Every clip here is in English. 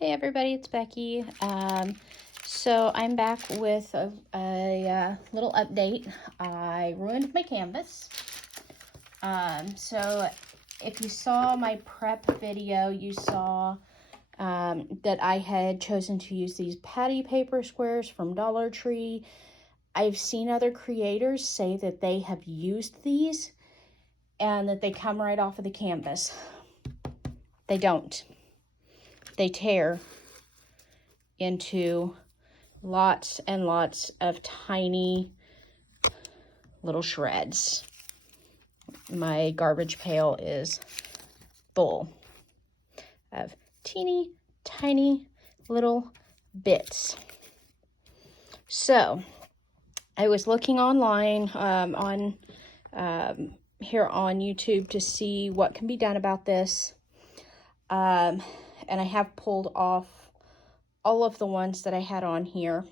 Hey everybody, it's Becky. So I'm back with a little update. I ruined my canvas. So if you saw my prep video, you saw that I had chosen to use these patty paper squares from Dollar Tree. I've seen other creators say that they have used these and that they come right off of the canvas. They don't. They tear into lots and lots of tiny little shreds. My garbage pail is full of teeny tiny little bits. So I was looking online here on YouTube to see what can be done about this. And I have pulled off all of the ones that I had on here,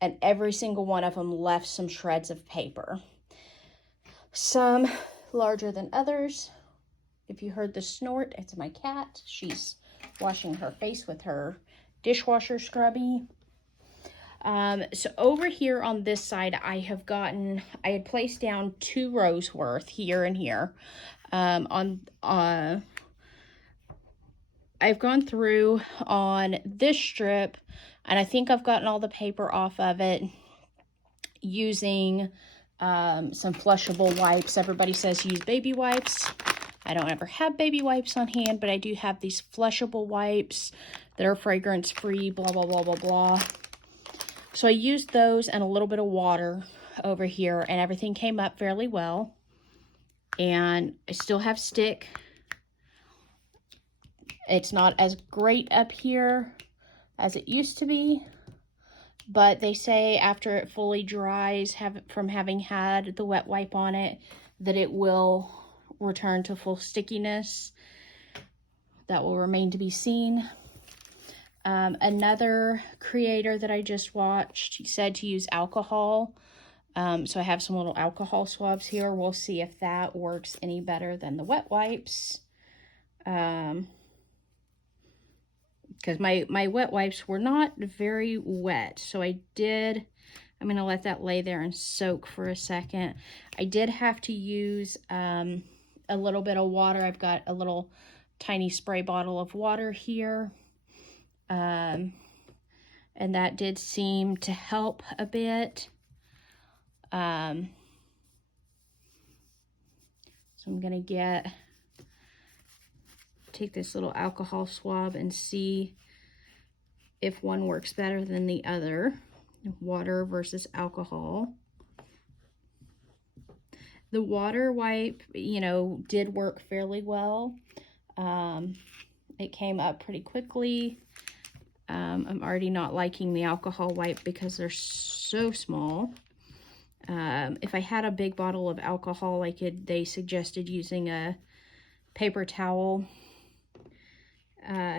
and every single one of them left some shreds of paper. Some larger than others. If you heard the snort, it's my cat. She's washing her face with her dishwasher scrubby. So over here on this side, I had placed down 2 rows worth here and here. I've gone through on this strip, and I think I've gotten all the paper off of it using some flushable wipes. Everybody says use baby wipes. I don't ever have baby wipes on hand, but I do have these flushable wipes that are fragrance free, blah, blah, blah, blah, blah. So I used those and a little bit of water over here, and everything came up fairly well. And I still have stick. It's not as great up here as it used to be, but they say after it fully dries from having had the wet wipe on it, that it will return to full stickiness. That will remain to be seen. Another creator that I just watched said to use alcohol. So I have some little alcohol swabs here. We'll see if that works any better than the wet wipes. Because my wet wipes were not very wet. So I'm going to let that lay there and soak for a second. I did have to use a little bit of water. I've got a little tiny spray bottle of water here. And that did seem to help a bit. So I'm going to take this little alcohol swab and see if one works better than the other. Water versus alcohol. The water wipe, did work fairly well. It came up pretty quickly. I'm already not liking the alcohol wipe because they're so small. If I had a big bottle of alcohol, they suggested using a paper towel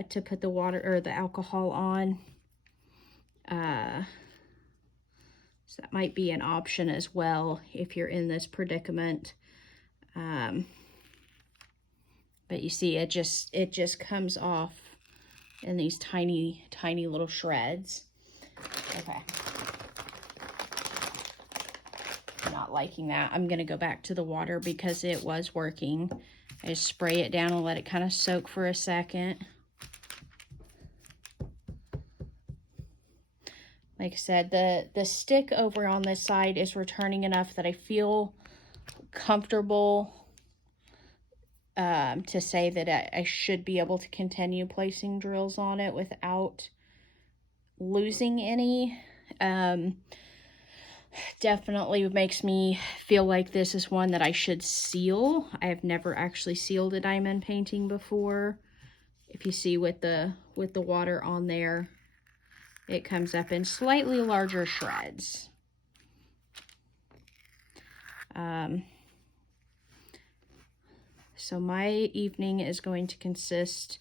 to put the water or the alcohol on. So that might be an option as well if you're in this predicament. But you see, it just comes off in these tiny, tiny little shreds. Okay. I'm not liking that. I'm going to go back to the water because it was working. I just spray it down and let it kind of soak for a second. Like I said, the stick over on this side is returning enough that I feel comfortable to say that I should be able to continue placing drills on it without losing any. Definitely makes me feel like this is one that I should seal. I have never actually sealed a diamond painting before. If you see with the water on there, it comes up in slightly larger shreds. So my evening is going to consist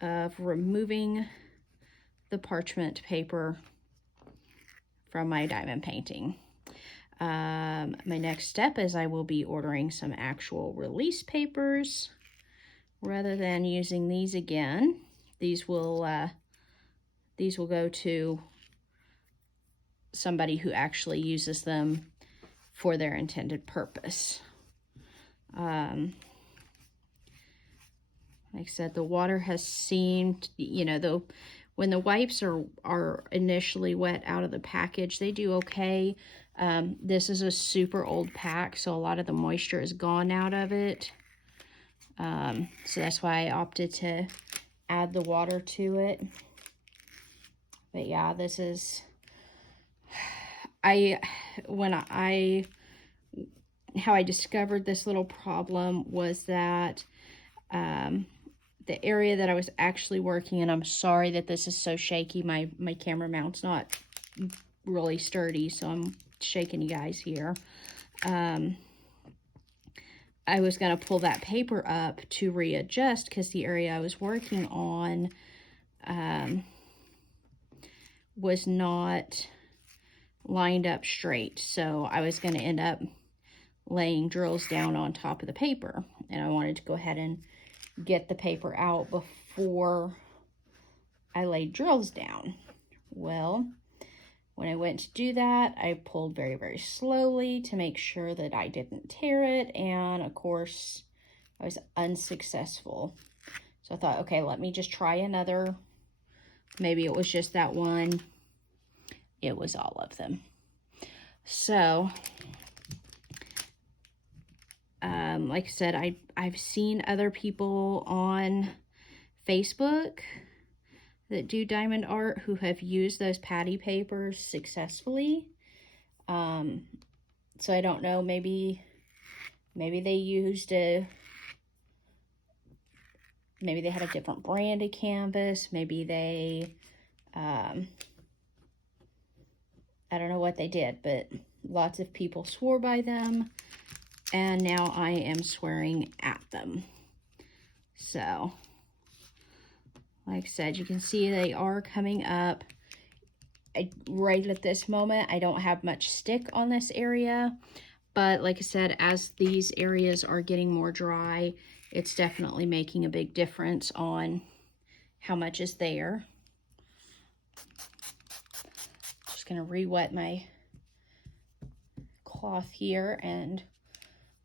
of removing the parchment paper from my diamond painting. My next step is I will be ordering some actual release papers rather than using these again These will go to somebody who actually uses them for their intended purpose. Like I said, the water has seemed, you know, when the wipes are initially wet out of the package, they do okay. This is a super old pack, so a lot of the moisture is gone out of it. So that's why I opted to add the water to it. But yeah, this is, how I discovered this little problem was that the area that I was actually working in, I'm sorry that this is so shaky. My camera mount's not really sturdy, so I'm shaking you guys here. I was going to pull that paper up to readjust because the area I was working on was not lined up straight. So I was going to end up laying drills down on top of the paper. And I wanted to go ahead and get the paper out before I laid drills down. Well, when I went to do that, I pulled very, very slowly to make sure that I didn't tear it. And of course, I was unsuccessful. So I thought, okay, let me just try another. Maybe it was just that one. It was all of them. So, like I said, I've seen other people on Facebook that do diamond art who have used those patty papers successfully. So I don't know, maybe they used maybe they had a different brand of canvas. Maybe they, I don't know what they did, but lots of people swore by them. And now I am swearing at them. So, like I said, you can see they are coming up. Right at this moment, I don't have much stick on this area. But like I said, as these areas are getting more dry, it's definitely making a big difference on how much is there. Just going to re-wet my cloth here and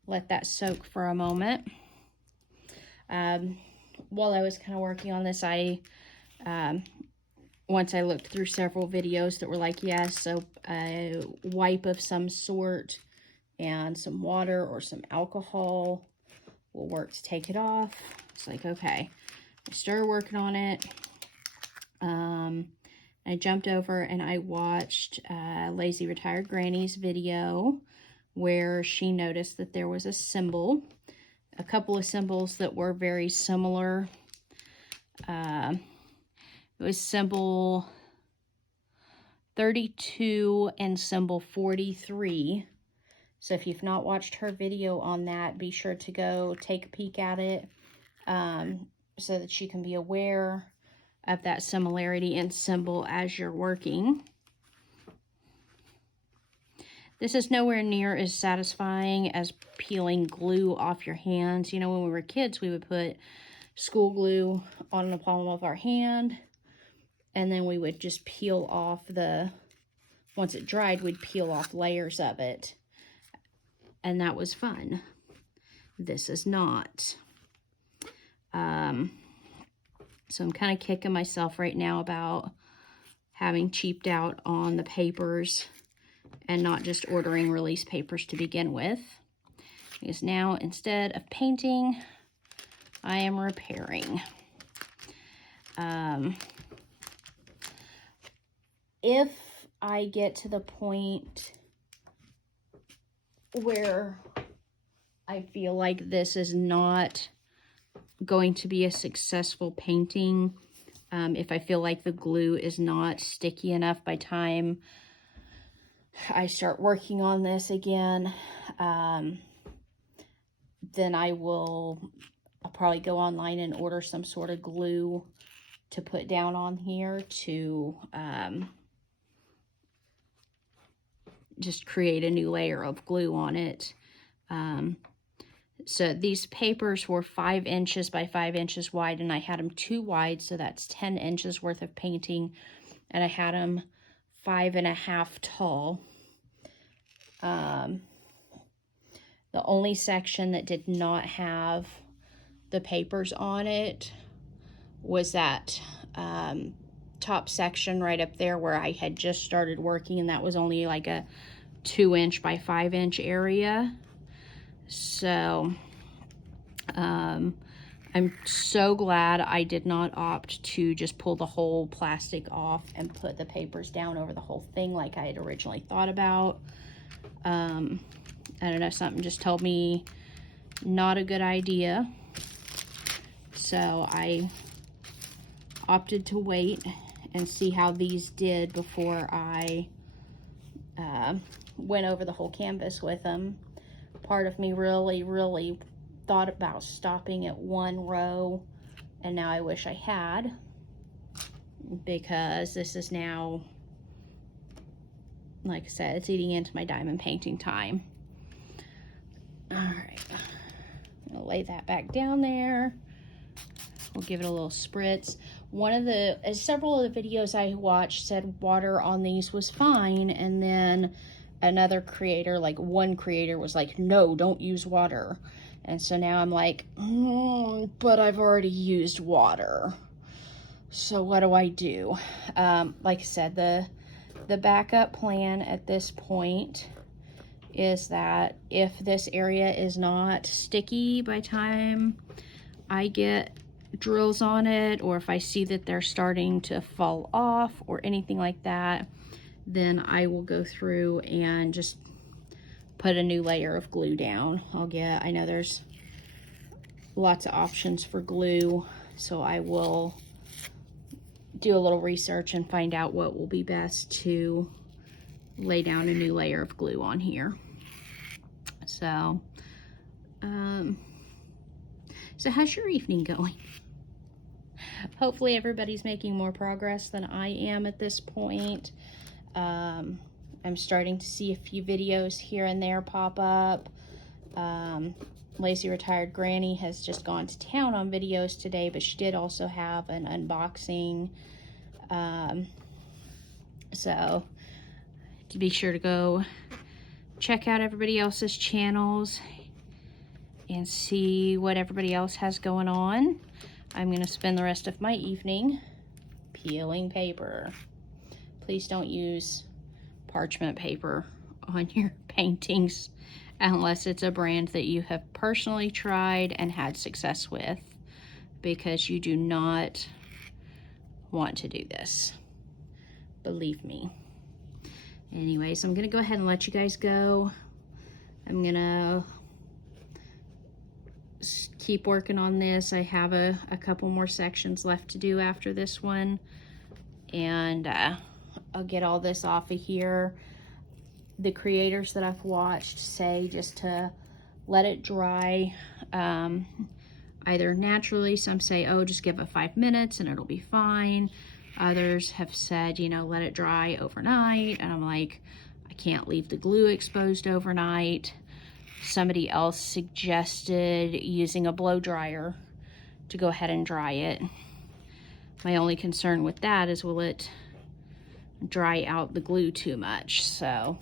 let that soak for a moment. While I was kind of working on this, once I looked through several videos that were like, yes, so a wipe of some sort and some water or some alcohol will work to take it off. It's like, okay, I started working on it. I jumped over and I watched Lazy Retired Granny's video where she noticed that there was a symbol, a couple of symbols that were very similar. It was symbol 32 and symbol 43. So if you've not watched her video on that, be sure to go take a peek at it so that you can be aware of that similarity in symbol as you're working. This is nowhere near as satisfying as peeling glue off your hands. You know, when we were kids, we would put school glue on the palm of our hand, and then we would just peel off once it dried, we'd peel off layers of it. And that was fun. This is not. So I'm kind of kicking myself right now about having cheaped out on the papers and not just ordering release papers to begin with. Because now, instead of painting, I am repairing. If I get to the point where I feel like this is not going to be a successful painting, if I feel like the glue is not sticky enough by time I start working on this again, then I'll probably go online and order some sort of glue to put down on here to just create a new layer of glue on it. So these papers were 5 inches by 5 inches wide, and I had them 2 wide, so that's 10 inches worth of painting, and I had them 5.5 tall. The only section that did not have the papers on it was that top section right up there where I had just started working, and that was only like a 2 inch by 5 inch area. So I'm so glad I did not opt to just pull the whole plastic off and put the papers down over the whole thing like I had originally thought about. I don't know, something just told me not a good idea. So I opted to wait and see how these did before I went over the whole canvas with them. Part of me really thought about stopping at 1 row, and now I wish I had, because this is now, like I said, it's eating into my diamond painting time. All right, I'm gonna lay that back down there. We'll give it a little spritz. Several of the videos I watched said water on these was fine, and then another creator, like one creator, was like, no, don't use water. And so now I'm like, but I've already used water. So what do I do? Like I said, the backup plan at this point is that if this area is not sticky by time I get drills on it, or if I see that they're starting to fall off or anything like that, then I will go through and just put a new layer of glue down. I know there's lots of options for glue, so I will do a little research and find out what will be best to lay down a new layer of glue on here. So, so how's your evening going? Hopefully everybody's making more progress than I am at this point. I'm starting to see a few videos here and there pop up. Lazy Retired Granny has just gone to town on videos today, but she did also have an unboxing. So to be sure to go check out everybody else's channels and see what everybody else has going on. I'm going to spend the rest of my evening peeling paper. Please don't use parchment paper on your paintings unless it's a brand that you have personally tried and had success with, because you do not want to do this. Believe me. Anyways, I'm going to go ahead and let you guys go. I'm going to keep working on this. I have a couple more sections left to do after this one, and I'll get all this off of here. The creators that I've watched say just to let it dry, either naturally. Some say, oh, just give it 5 minutes and it'll be fine. Others have said, you know, let it dry overnight. And I'm like, I can't leave the glue exposed overnight. Somebody else suggested using a blow dryer to go ahead and dry it. My only concern with that is, will it dry out the glue too much? So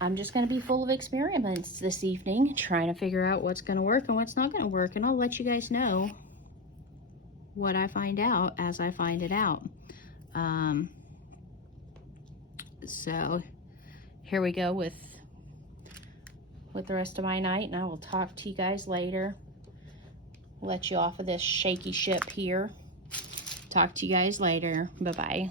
I'm just going to be full of experiments this evening, trying to figure out what's going to work and what's not going to work, and I'll let you guys know what I find out as I find it out. So here we go with the rest of my night, and I will talk to you guys later. Let you off of this shaky ship here. Talk to you guys later. Bye-bye.